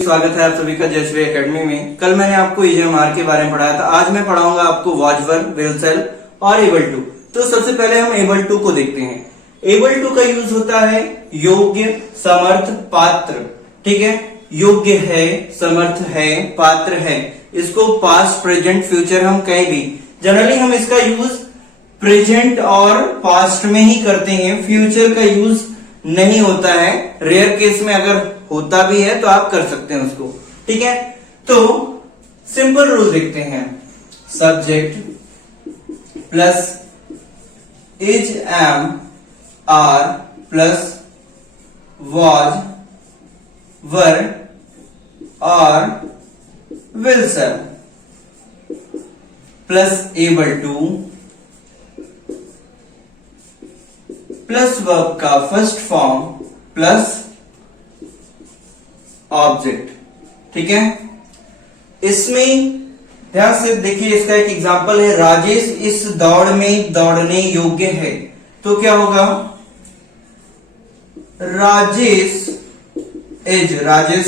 स्वागत है आप सभी का जयश्री एकेडमी में। कल मैंने आपको ईजीएमआर के बारे में पढ़ाया था। आज मैं पढ़ाऊंगा आपको वॉच वर्ब, विल सेल और एबल टू। तो सबसे पहले हम एबल टू को देखते हैं। एबल टू का यूज होता है योग्य, समर्थ, पात्र। ठीक है, योग्य है, समर्थ है, पात्र है। इसको पास्ट, प्रेजेंट, फ्यूचर हम कहीं भी, जनरली हम इसका यूज प्रेजेंट और पास्ट में ही करते हैं। फ्यूचर का यूज नहीं होता है। रेयर केस में अगर होता भी है तो आप कर सकते हैं उसको। ठीक है, तो सिंपल रूल देखते हैं। Subject plus is, am, are plus was, were और will shall plus able to plus verb का फर्स्ट फॉर्म प्लस ऑब्जेक्ट। ठीक है, इसमें ध्यान से देखिए, इसका एक एग्जांपल है, राजेश इस दौड़ में दौड़ने योग्य है। तो क्या होगा, राजेश इज, राजेश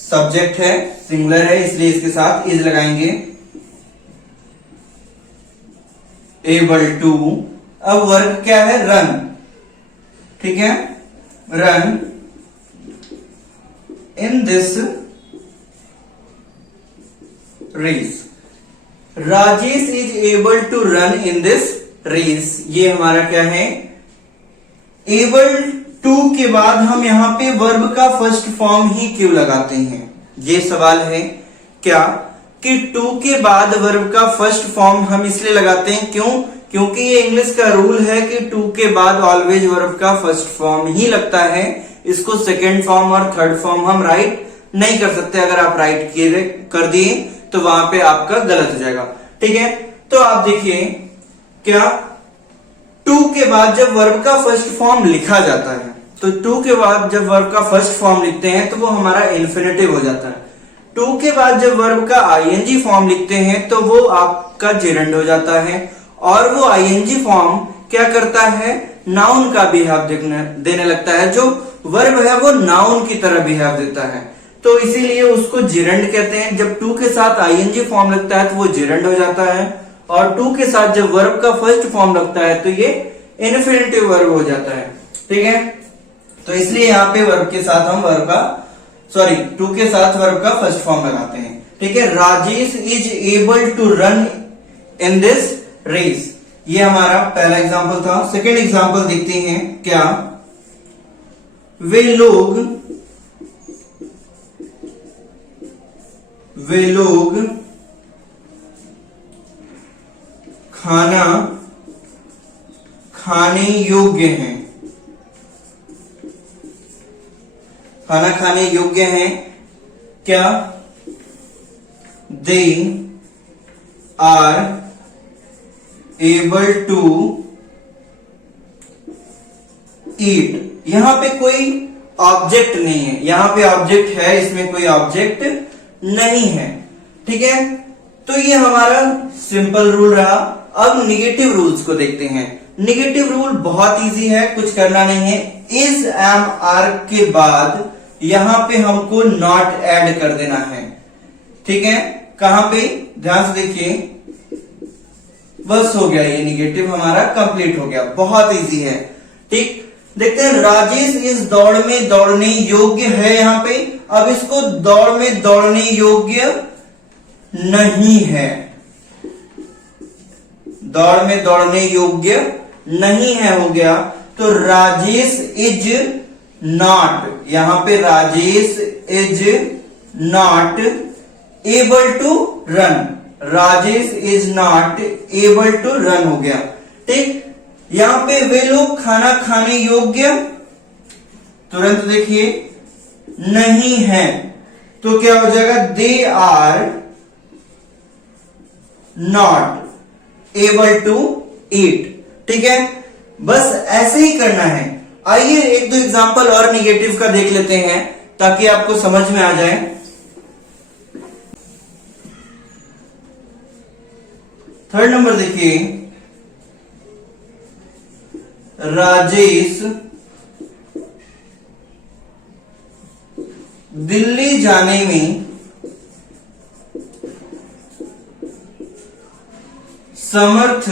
सब्जेक्ट है, सिंगुलर है, इसलिए इसके साथ इज लगाएंगे। एबल टू, अब वर्ब क्या है, रन। ठीक है, run in this race. Rajesh is able to run in this race. ये हमारा क्या है, एबल टू के बाद हम यहां पे वर्ब का फर्स्ट फॉर्म ही क्यों लगाते हैं, ये सवाल है क्या, कि टू के बाद वर्ब का फर्स्ट फॉर्म हम इसलिए लगाते हैं, क्यों, क्योंकि ये इंग्लिश का रूल है कि टू के बाद ऑलवेज वर्ब का फर्स्ट फॉर्म ही लगता है। इसको सेकेंड फॉर्म और थर्ड फॉर्म हम राइट नहीं कर सकते। अगर आप राइट कर दिए तो वहां पे आपका गलत हो जाएगा। ठीक है, तो आप देखिए, क्या टू के बाद जब वर्ब का फर्स्ट फॉर्म लिखा जाता है, तो टू के बाद जब वर्ब का फर्स्ट फॉर्म लिखते हैं तो वो हमारा इन्फिनेटिव हो जाता है। टू के बाद जब वर्ब का आईएनजी फॉर्म लिखते हैं तो वो आपका जेरेंड हो जाता है। और वो आईएनजी फॉर्म क्या करता है, नाउन का बिहेव देने लगता है। जो वर्ब है वो नाउन की तरह बिहेव देता है, तो इसीलिए उसको जेरेंड कहते हैं। जब टू के साथ आईएनजी फॉर्म लगता है तो वो जेरेंड हो जाता है, और टू के साथ जब वर्ब का फर्स्ट फॉर्म लगता है तो ये इन्फिनिटिव वर्ब हो जाता है। ठीक है, तो इसलिए यहाँ पे वर्ब के साथ हम टू के साथ वर्ब का फर्स्ट फॉर्म लगाते हैं। ठीक है, Rajesh is able to run in this race. ये हमारा पहला एग्जांपल था। सेकंड एग्जांपल देखते हैं, क्या वे लोग खाना खाने योग्य हैं। खाना खाने योग्य हैं, क्या, they are able to eat. यहां पे कोई ऑब्जेक्ट नहीं है, यहां पे ऑब्जेक्ट है, इसमें कोई ऑब्जेक्ट नहीं है। ठीक है, तो ये हमारा सिंपल रूल रहा। अब निगेटिव रूल्स को देखते हैं। निगेटिव रूल बहुत इजी है, कुछ करना नहीं है। इज, एम, आर के बाद यहां पे हमको नॉट ऐड कर देना है। ठीक है, कहां पे, ध्यान से देखिए, बस हो गया, ये निगेटिव हमारा कंप्लीट हो गया। बहुत इजी है। ठीक, देखते हैं, राजेश इस दौड़ में दौड़ने योग्य है। यहां पे अब इसको दौड़ में दौड़ने योग्य नहीं है, दौड़ में दौड़ने योग्य नहीं है हो गया। तो राजेश इज नॉट, यहां पे Rajesh is not able to run. Rajesh is not able to run हो गया। ठीक, यहां पे वे लोग खाना खाने योग्य, तुरंत देखिए, नहीं है, तो क्या हो जाएगा, they are not able to eat. ठीक है, बस ऐसे ही करना है। आइए एक दो एग्जांपल और निगेटिव का देख लेते हैं ताकि आपको समझ में आ जाए। थर्ड नंबर देखिए, राजेश दिल्ली जाने में समर्थ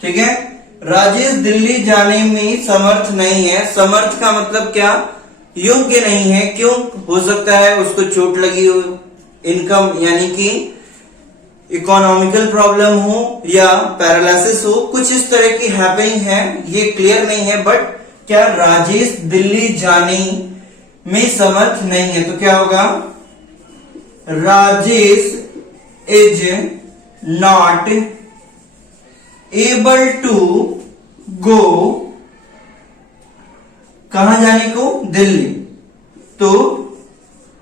ठीक है। राजेश दिल्ली जाने में समर्थ नहीं है। समर्थ का मतलब क्या? योग्य नहीं है। क्यों? हो सकता है उसको चोट लगी हो, इनकम यानी कि इकोनॉमिकल प्रॉब्लम हो या पैरालिसिस हो, कुछ इस तरह की हैपनिंग है, ये क्लियर नहीं है। बट क्या राजेश दिल्ली जाने में समर्थ नहीं है, तो क्या होगा? Rajesh is not able to go, कहां जाने को? दिल्ली। तो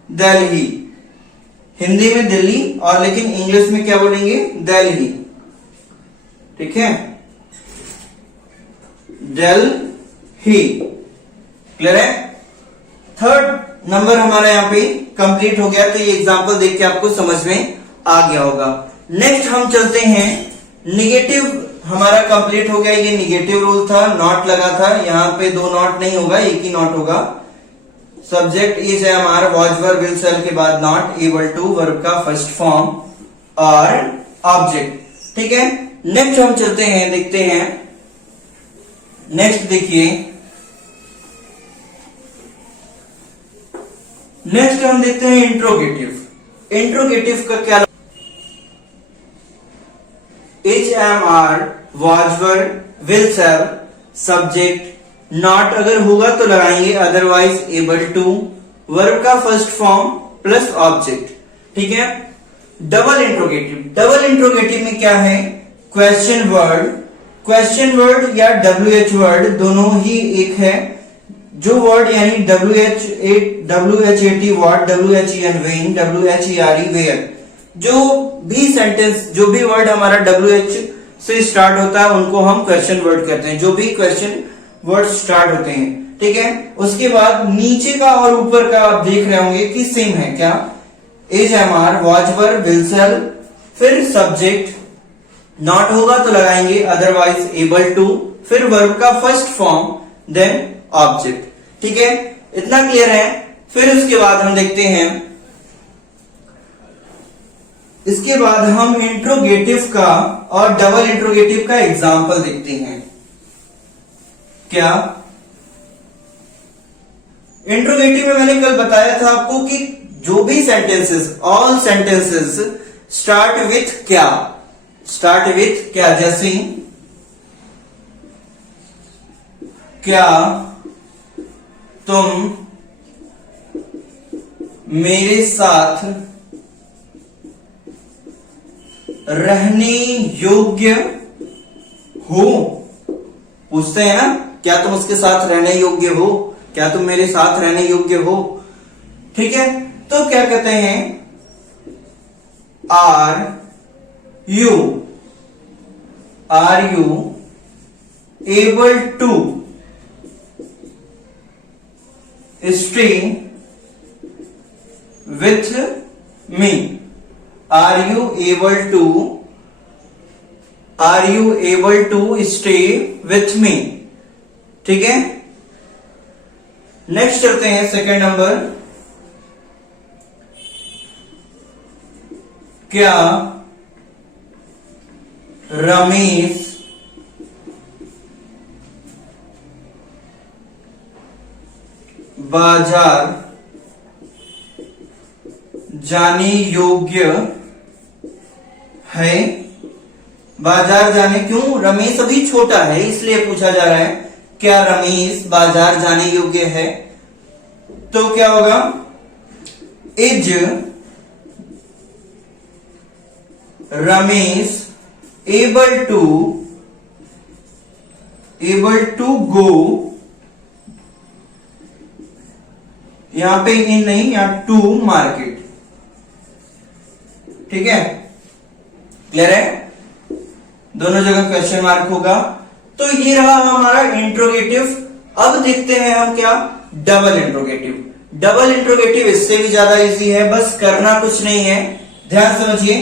दिल्ली, हिंदी में दिल्ली और लेकिन इंग्लिश में क्या बोलेंगे? दिल्ली। ठीक है, दिल्ली। क्लियर है? थर्ड नंबर हमारा यहां पे कंप्लीट हो गया। तो ये एग्जांपल देख के आपको समझ में आ गया होगा। नेक्स्ट हम चलते हैं, निगेटिव हमारा कंप्लीट हो गया। ये निगेटिव रूल था, नॉट लगा था, यहां पे दो नॉट नहीं होगा, एक ही नॉट होगा। सब्जेक्ट इज है हमारा, वॉज वर्ब विल सेल के बाद नॉट, एबल टू वर्ब का फर्स्ट फॉर्म और ऑब्जेक्ट। ठीक है, नेक्स्ट हम चलते हैं, देखते हैं। नेक्स्ट देखिए, नेक्स्ट हम देखते हैं इंट्रोगेटिव। इंट्रोगेटिव का क्या? HMR, was were, will serve, subject not अगर होगा तो लगाएंगे, अदरवाइज एबल टू, वर्ब का फर्स्ट फॉर्म प्लस ऑब्जेक्ट। ठीक है। डबल इंट्रोगेटिव, डबल इंट्रोगेटिव में क्या है? क्वेश्चन वर्ड, क्वेश्चन वर्ड या WH वर्ड दोनों ही एक है। जो वर्ड यानी WHAT what, WHEN when, WHERE where, जो भी सेंटेंस, जो भी वर्ड हमारा WH से स्टार्ट होता है उनको हम क्वेश्चन वर्ड कहते हैं, जो भी क्वेश्चन वर्ड स्टार्ट होते हैं। ठीक है, उसके बाद नीचे का और ऊपर का आप देख रहे होंगे कि सेम है। क्या? HMR, was were, will shall, फिर सब्जेक्ट नॉट होगा तो लगाएंगे, अदरवाइज एबल टू, फिर वर्ब का फर्स्ट फॉर्म, देन ऑब्जेक्ट। ठीक है, इतना क्लियर है। फिर उसके बाद हम देखते हैं, इसके बाद हम इंट्रोगेटिव का और डबल इंट्रोगेटिव का एग्जाम्पल देखते हैं। क्या? इंट्रोगेटिव में मैंने कल बताया था आपको कि जो भी sentences, all sentences start with क्या, स्टार्ट विथ क्या, जैसे क्या तुम मेरे साथ रहने योग्य हो, पूछते हैं ना, क्या तुम उसके साथ रहने योग्य हो, क्या तुम मेरे साथ रहने योग्य हो। ठीक है, तो क्या कहते हैं? Are you able to stay with me, are you able to stay with me. ठीक है, नेक्स्ट चलते हैं सेकंड नंबर। क्या रमेश बाजार जाने योग्य है? बाजार जाने, क्यों? रमेश अभी छोटा है इसलिए पूछा जा रहा है, क्या रमेश बाजार जाने योग्य है? तो क्या होगा? Is Ramesh able to go, यहां पे इन नहीं, यहां टू मार्केट। ठीक है, क्लियर है? दोनों जगह क्वेश्चन मार्क होगा। तो ये रहा हमारा इंट्रोगेटिव। अब देखते हैं हम क्या? Double interrogative. डबल इंट्रोगेटिव इससे भी ज्यादा इजी है, बस करना कुछ नहीं है। ध्यान समझिए,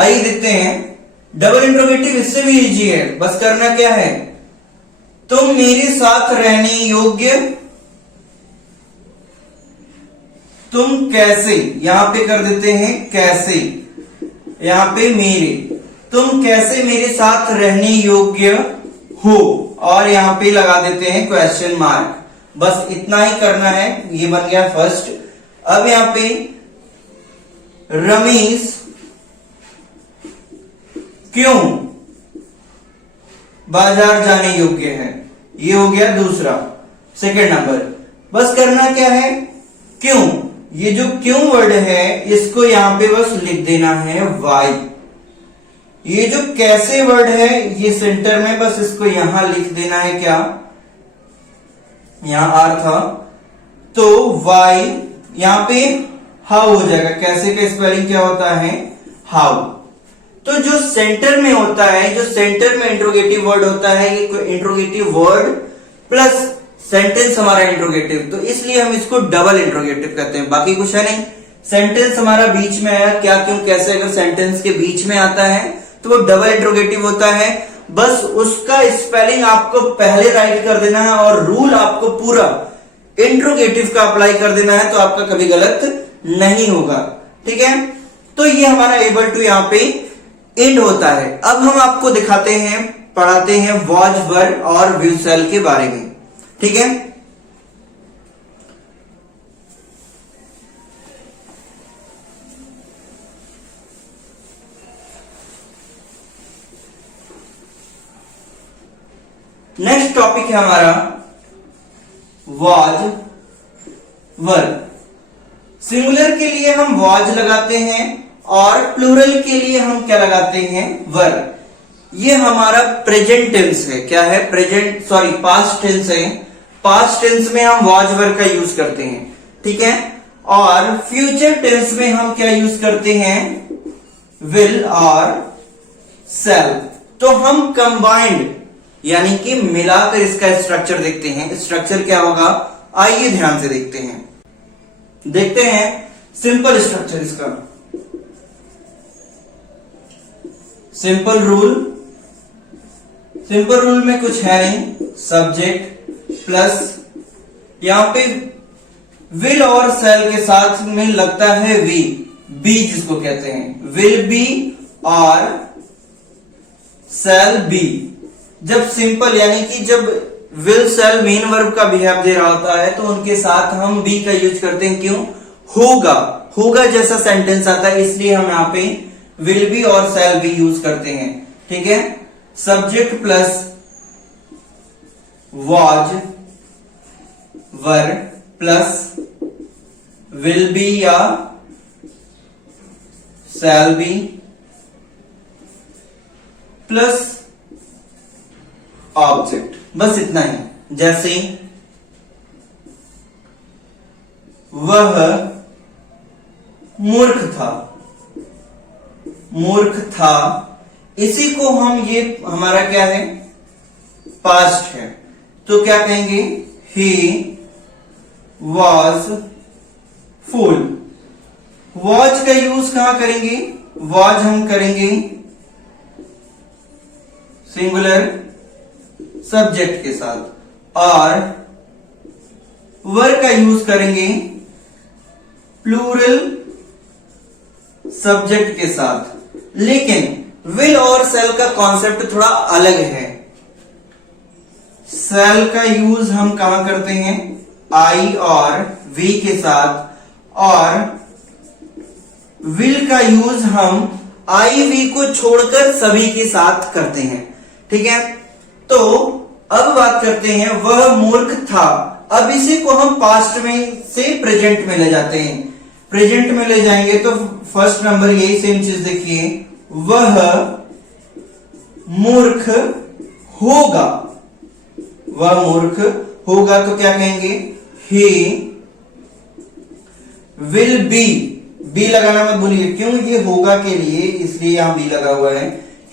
आइए देखते हैं। डबल इंट्रोगेटिव इससे भी इजी है, बस करना क्या है, तुम मेरे साथ रहने योग्य, तुम कैसे, यहां पे कर देते हैं कैसे, यहां पे मेरे, तुम कैसे मेरे साथ रहने योग्य हो, और यहां पे लगा देते हैं क्वेश्चन मार्क। बस इतना ही करना है, ये बन गया फर्स्ट। अब यहां पे रमेश क्यों बाजार जाने योग्य है, ये हो गया दूसरा, सेकंड नंबर। बस करना क्या है, क्यों, ये जो क्यों वर्ड है इसको यहां पे बस लिख देना है वाई। ये जो कैसे वर्ड है ये सेंटर में, बस इसको यहां लिख देना है क्या, यहां आर था तो वाई, यहां पे हाउ हो जाएगा। कैसे का स्पेलिंग क्या होता है, हाउ। तो जो सेंटर में होता है, जो सेंटर में इंट्रोगेटिव वर्ड होता है, ये इंट्रोगेटिव वर्ड प्लस सेंटेंस हमारा इंट्रोगेटिव, तो इसलिए हम इसको डबल इंट्रोगेटिव कहते हैं, बाकी कुछ है नहीं। सेंटेंस हमारा बीच में आया, क्या क्यों कैसे, अगर सेंटेंस के बीच में आता है तो वो डबल इंट्रोगेटिव होता है। बस उसका स्पेलिंग आपको पहले राइट कर देना है और रूल आपको पूरा इंट्रोगेटिव का अप्लाई कर देना है, तो आपका कभी गलत नहीं होगा। ठीक है, तो ये हमारा एबल टू यहां पे एंड होता है। अब हम आपको दिखाते हैं, पढ़ाते हैं वॉज, वर और विल सेल के बारे में। ठीक है, नेक्स्ट टॉपिक है हमारा वॉज, वर। सिंगुलर के लिए हम वॉज लगाते हैं और प्लूरल के लिए हम क्या लगाते हैं, वर। ये हमारा प्रेजेंट टेंस है, क्या है, प्रेजेंट सॉरी पास्ट टेंस है। पास्ट टेंस में हम वॉज वर का यूज करते हैं, ठीक है। और फ्यूचर टेंस में हम क्या यूज करते हैं, विल और सेल। तो हम कंबाइंड यानी कि मिलाकर इसका स्ट्रक्चर देखते हैं। स्ट्रक्चर क्या होगा, आइए ध्यान से देखते हैं। देखते हैं सिंपल स्ट्रक्चर इसका। सिंपल रूल, सिंपल रूल में कुछ है नहीं, सब्जेक्ट प्लस यहां पे विल और सेल के साथ में लगता है वी, बी जिसको कहते हैं, विल बी और सेल बी। जब सिंपल यानी कि जब विल सेल मेन वर्ब का बिहेव दे रहा होता है तो उनके साथ हम बी का यूज करते हैं, क्यों, होगा, होगा जैसा सेंटेंस आता है, इसलिए हम यहां पे विल बी और सेल बी यूज करते हैं। ठीक है, subject plus was were plus will be या सेल बी प्लस ऑब्जेक्ट, बस इतना ही। जैसे वह मूर्ख था, मूर्ख था, इसी को हम, ये हमारा क्या है, पास्ट है, तो क्या कहेंगे, ही वॉज फूल। वॉज का यूज कहां करेंगे, वॉज हम करेंगे सिंगुलर सब्जेक्ट के साथ, और वर का यूज करेंगे प्लूरल सब्जेक्ट के साथ। लेकिन विल और सेल का कॉन्सेप्ट थोड़ा अलग है। सेल का यूज हम कहां करते हैं, आई और वी के साथ, और विल का यूज हम आई वी को छोड़कर सभी के साथ करते हैं। ठीक है, तो अब बात करते हैं वह मूर्ख था। अब इसी को हम पास्ट में से प्रेजेंट में ले जाते हैं। प्रेजेंट में ले जाएंगे तो फर्स्ट नंबर यही सेम चीज देखिए, वह मूर्ख होगा, वह मूर्ख होगा, तो क्या कहेंगे, ही विल बी, बी लगाना मत भूलिए, क्यों, ये होगा के लिए, इसलिए यहां बी लगा हुआ है,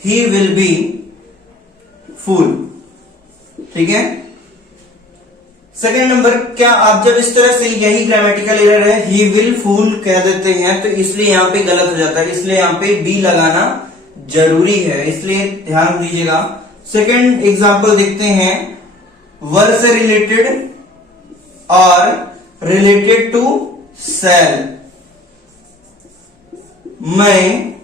ही विल बी फूल। ठीक है, सेकेंड नंबर, क्या आप जब इस तरह से यही ग्रामेटिकल एरर है ही विल फूल कह देते हैं तो इसलिए यहाँ पे गलत हो जाता है, इसलिए यहाँ पे बी लगाना जरूरी है, इसलिए ध्यान दीजिएगा। सेकेंड एग्जाम्पल देखते हैं, वर से रिलेटेड और रिलेटेड टू सेल। मैं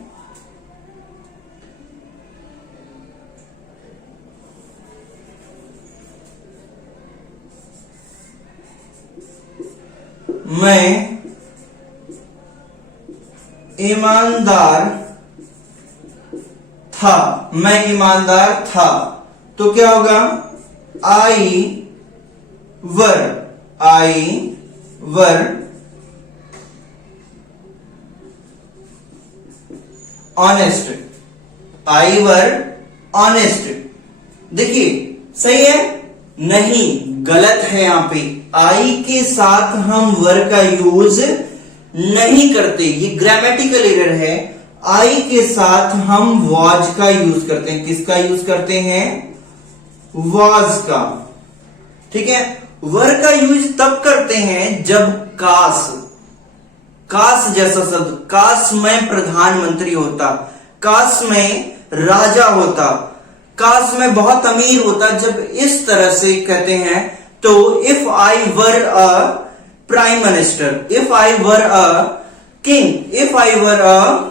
ईमानदार था, मैं ईमानदार था, तो क्या होगा, आई वर ऑनेस्ट, आई वर ऑनेस्ट। देखिए सही है, नहीं गलत है, यहां पे आई के साथ हम वर का यूज नहीं करते, ये ग्रामेटिकल एरर है। आई के साथ हम वॉज का यूज करते हैं, किसका यूज करते हैं, वॉज का, ठीक है। वर का यूज तब करते हैं जब काश जैसा शब्द, काश में प्रधानमंत्री होता, काश में राजा होता, काश में बहुत अमीर होता, जब इस तरह से कहते हैं तो if I were a prime minister, if I were a king, if I were a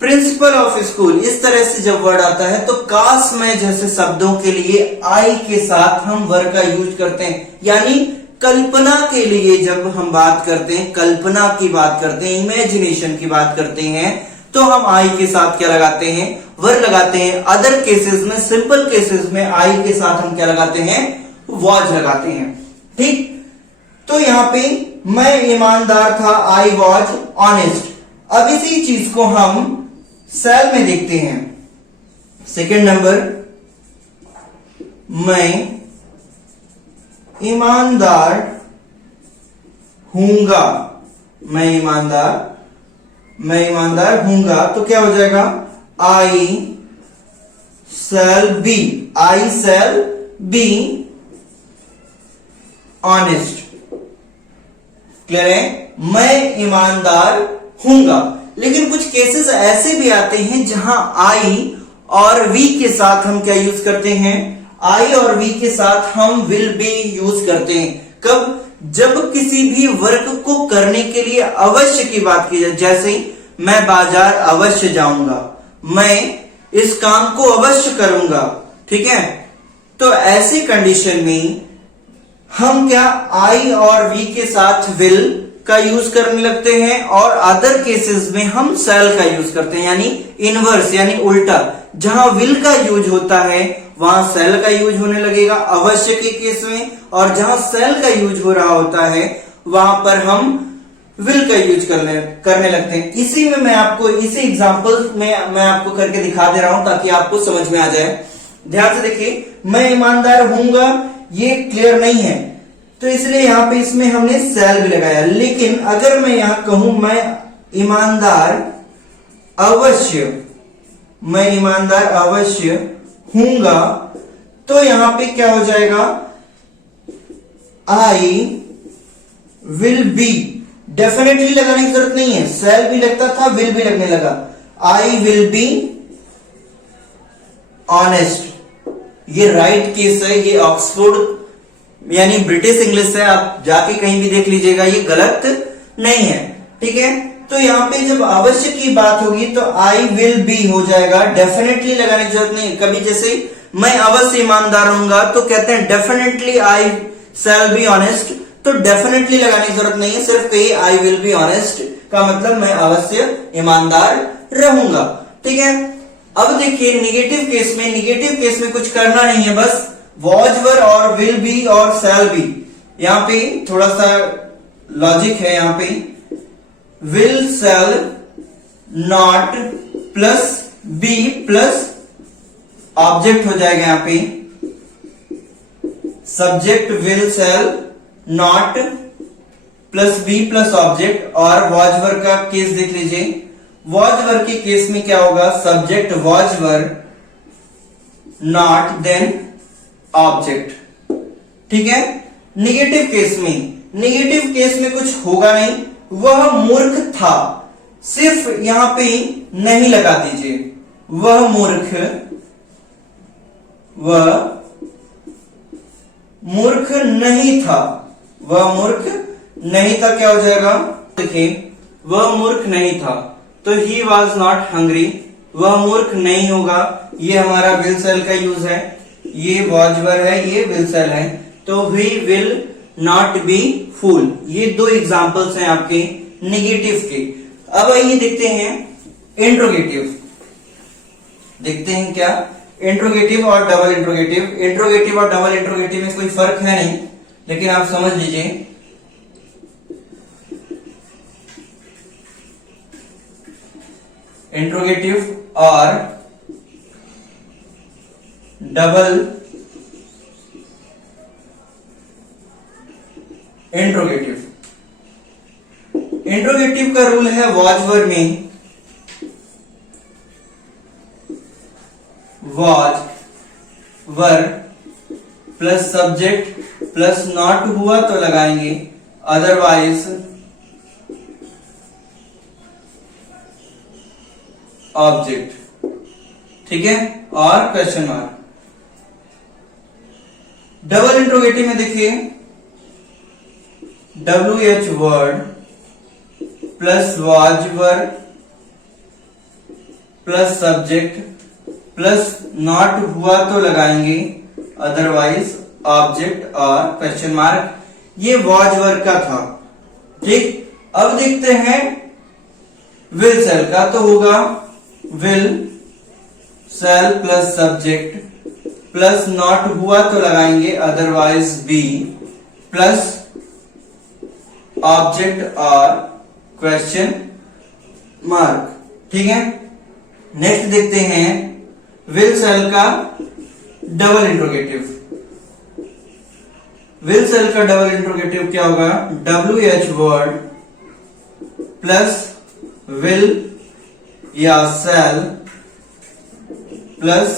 principle of school, इस तरह से जब वर्ड आता है तो काश में जैसे शब्दों के लिए आई के साथ हम वर का यूज करते हैं। यानी कल्पना के लिए जब हम बात करते हैं, कल्पना की बात करते हैं, इमेजिनेशन की बात करते हैं, तो हम आई के साथ क्या लगाते हैं, वर लगाते हैं। अदर केसेस में, सिंपल केसेस में आई के साथ हम क्या लगाते हैं, वॉज लगाते हैं, ठीक। तो यहां पे मैं ईमानदार था, आई वॉज ऑनेस्ट। अब इसी चीज को हम सेल में देखते हैं। सेकेंड नंबर, मैं ईमानदार हूंगा, मैं ईमानदार हूंगा, तो क्या हो जाएगा, आई शैल बी ऑनेस्ट। क्लियर है, मैं ईमानदार हूंगा। लेकिन कुछ केसेस ऐसे भी आते हैं जहां आई और वी के साथ हम क्या यूज करते हैं, आई और वी के साथ हम विल बी यूज करते हैं। कब, जब किसी भी वर्क को करने के लिए अवश्य की बात की जाए, जैसे मैं बाजार अवश्य जाऊंगा, मैं इस काम को अवश्य करूंगा, ठीक है। तो ऐसी कंडीशन में हम क्या आई और वी के साथ विल का यूज करने लगते हैं, और अदर केसेस में हम शैल का यूज करते हैं, यानी इनवर्स, यानी उल्टा। जहां विल का यूज होता है वहां शैल का यूज होने लगेगा अवश्य के केस में, और जहां शैल का यूज हो रहा होता है वहां पर हम विल का यूज करने लगते हैं। इसी में मैं आपको, इसी एग्जांपल में मैं आपको करके दिखा दे रहा हूं ताकि आपको समझ में आ जाए। ध्यान से देखिए, मैं ईमानदार हूंगा, ये क्लियर नहीं है, तो इसलिए यहां पे इसमें हमने शैल भी लगाया। लेकिन अगर मैं यहां कहूं मैं ईमानदार अवश्य हूंगा, तो यहां पे क्या हो जाएगा, आई विल बी। डेफिनेटली लगाने की जरूरत नहीं है, शैल भी लगता था, विल भी लगने लगा। आई विल बी ऑनेस्ट, ये राइट केस है, ये ऑक्सफोर्ड यानी ब्रिटिश इंग्लिश है, आप जाके कहीं भी देख लीजिएगा, ये गलत नहीं है, ठीक है। तो यहाँ पे जब अवश्य की बात होगी तो आई विल बी हो जाएगा, डेफिनेटली लगाने की जरूरत नहीं। कभी जैसे मैं अवश्य ईमानदार होऊंगा तो कहते हैं definitely I shall be honest, तो डेफिनेटली लगाने की जरूरत नहीं है, सिर्फ कही आई विल बी ऑनेस्ट का मतलब मैं अवश्य ईमानदार रहूंगा, ठीक है। अब देखिए निगेटिव केस में कुछ करना नहीं है, बस वॉज वर और विल बी और शैल बी। यहां पे थोड़ा सा लॉजिक है, यहां पे will shall not plus be plus object हो जाएगा, यहां पे subject will shall not plus be plus object. और वॉज वर का केस देख लीजिए, वॉज वर के केस में क्या होगा, subject was were not then object, ठीक है। निगेटिव केस में कुछ होगा नहीं, वह मूर्ख था, सिर्फ यहां पे नहीं लगा दीजिए, वह मूर्ख नहीं था, वह मूर्ख नहीं था, क्या हो जाएगा, देखिए वह मूर्ख नहीं था, तो ही वॉज नॉट हंग्री, वह मूर्ख नहीं होगा, ये हमारा विल सेल का यूज है, ये वॉज वर्ब है, ये विल सेल है, तो we will not B full. ये दो एग्जांपल्स हैं आपके निगेटिव के। अब आइए देखते हैं इंट्रोगेटिव, देखते हैं क्या इंट्रोगेटिव और डबल इंट्रोगेटिव। इंट्रोगेटिव और डबल इंट्रोगेटिव में कोई फर्क है नहीं, लेकिन आप समझ लीजिए। इंट्रोगेटिव और डबल इंट्रोगेटिव। इंट्रोगेटिव का रूल है वॉज वर्ब में was verb plus subject plus not हुआ तो लगाएंगे, अदरवाइज ऑब्जेक्ट, ठीक है, और क्वेश्चन मार्क। डबल इंट्रोगेटिव में देखिए WH word plus was verb plus subject plus not हुआ तो लगाएंगे, अदरवाइज ऑब्जेक्ट और क्वेश्चन मार्क। ये वॉज वर्ब का था, ठीक। अब देखते हैं विल सेल का, तो होगा will shall plus subject plus not हुआ तो लगाएंगे, अदरवाइज बी प्लस ऑब्जेक्ट और क्वेश्चन मार्क, ठीक है। नेक्स्ट देखते हैं विल सेल का डबल इंट्रोगेटिव। विल सेल का डबल इंट्रोगेटिव क्या होगा, WH वर्ड प्लस विल या shall plus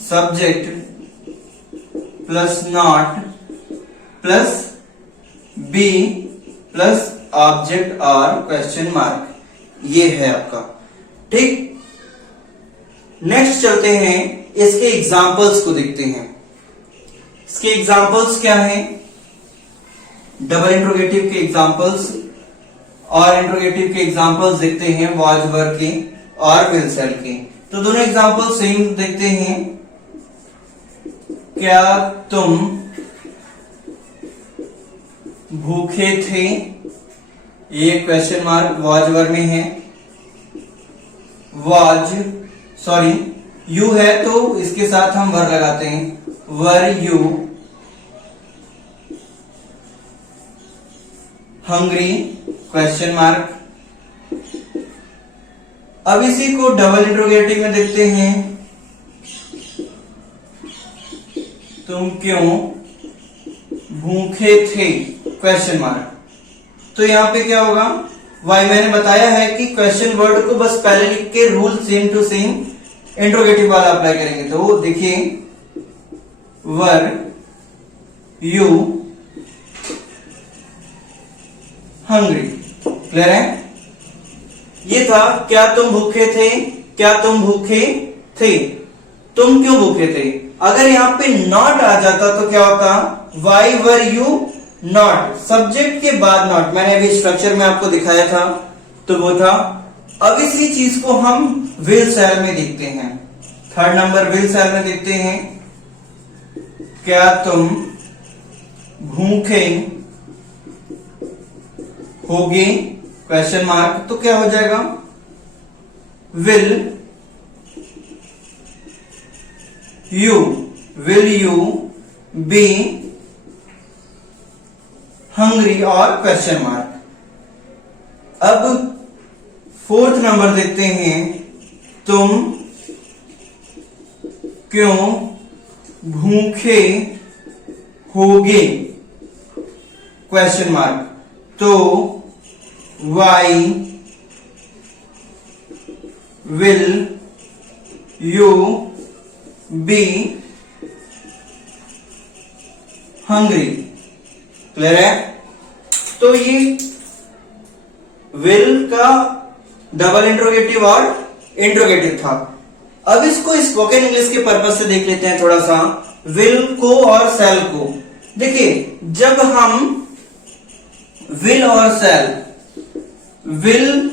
subject plus not plus be plus object और क्वेश्चन मार्क, ये है आपका, ठीक। नेक्स्ट चलते हैं, इसके एग्जाम्पल्स को देखते हैं। इसके एग्जाम्पल्स क्या हैं, डबल इंट्रोगेटिव के एग्जाम्पल्स और इंट्रोगेटिव के एग्जाम्पल्स देखते हैं, वॉज वर्ब के और विल सेल के। तो दोनों एग्जाम्पल सेम देखते हैं। क्या तुम भूखे थे, ये क्वेश्चन मार्क वॉज वर्ब में है, वॉज सॉरी यू है तो इसके साथ हम वर लगाते हैं, were you hungry question mark. अब इसी को डबल इंट्रोगेटिव में देखते हैं, तुम क्यों भूखे थे क्वेश्चन मार्क। तो यहां पे क्या होगा, वाई मैंने बताया है कि क्वेश्चन वर्ड को बस पहले लिख के rule same to same interrogative वाला अप्लाई करेंगे। तो देखिए वर यू हंग्री, क्लियर है। ये था क्या तुम भूखे थे, क्या तुम भूखे थे, तुम क्यों भूखे थे। अगर यहां पे नॉट आ जाता तो क्या होता, why were you not, subject के बाद नॉट, मैंने अभी स्ट्रक्चर में आपको दिखाया था तो वो था। अब इसी चीज को हम विल सेल में देखते हैं, थर्ड नंबर विल सेल में देखते हैं, क्या तुम भूखे होगे क्वेश्चन मार्क। तो क्या हो जाएगा, विल यू बी हंग्री और क्वेश्चन मार्क। अब फोर्थ नंबर देखते हैं, तुम क्यों भूखे होगे क्वेश्चन मार्क। तो why will you be hungry clear है? तो ये विल का डबल इंट्रोगेटिव और इंट्रोगेटिव था। अब इसको स्पोकन इंग्लिश के पर्पज से देख लेते हैं थोड़ा सा, विल को और सेल को। देखिए, जब हम विल और सेल, विल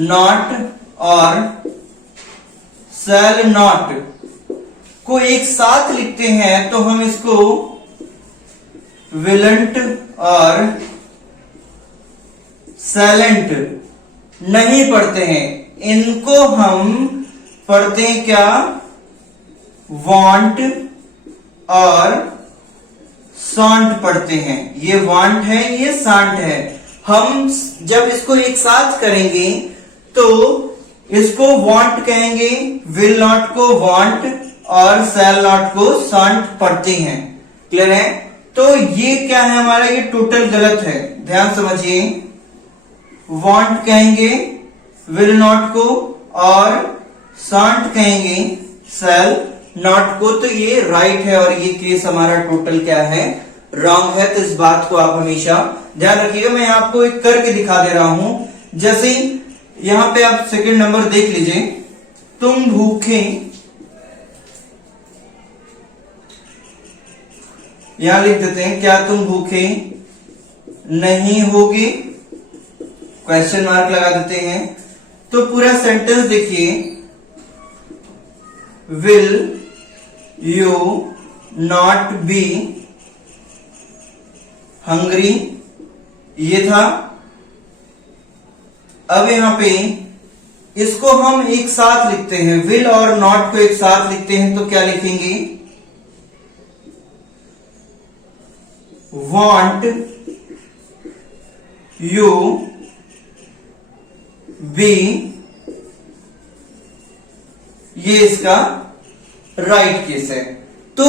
नॉट और सेल नॉट को एक साथ लिखते हैं तो हम इसको विलेंट और सेलेंट नहीं पढ़ते हैं, इनको हम पढ़ते हैं क्या, वांट और सांट पढ़ते हैं। ये वांट है, ये सांट है। हम जब इसको एक साथ करेंगे तो इसको वांट कहेंगे, विल नॉट को वांट और सेल नॉट को सांट पढ़ते हैं। क्लियर है? तो ये क्या है हमारा, ये टोटल गलत है, ध्यान समझिए। वांट कहेंगे विल नॉट को और सांट कहेंगे सेल नॉट को, तो ये राइट है और ये केस हमारा टोटल क्या है, रॉन्ग है। तो इस बात को आप हमेशा ध्यान रखिएगा। मैं आपको एक करके दिखा दे रहा हूं। जैसे यहां पे आप सेकंड नंबर देख लीजिए, तुम भूखे, यहां लिख देते हैं, क्या तुम भूखे नहीं होगे, क्वेश्चन मार्क लगा देते हैं। तो पूरा सेंटेंस देखिए, will you not be hungry, ये था। अब यहां पे इसको हम एक साथ लिखते हैं, विल और नॉट को एक साथ लिखते हैं तो क्या लिखेंगे, want you be, ये इसका राइट केस है। तो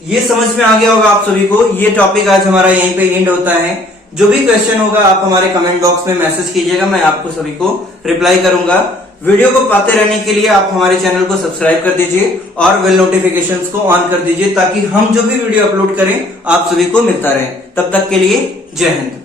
ये समझ में आ गया होगा आप सभी को। ये टॉपिक आज हमारा यहीं पे एंड होता है। जो भी क्वेश्चन होगा आप हमारे कमेंट बॉक्स में मैसेज कीजिएगा, मैं आपको सभी को रिप्लाई करूंगा। वीडियो को पाते रहने के लिए आप हमारे चैनल को सब्सक्राइब कर दीजिए और बेल नोटिफिकेशंस को ऑन कर दीजिए, ताकि हम जो भी वीडियो अपलोड करें आप सभी को मिलता रहे। तब तक के लिए जय हिंद।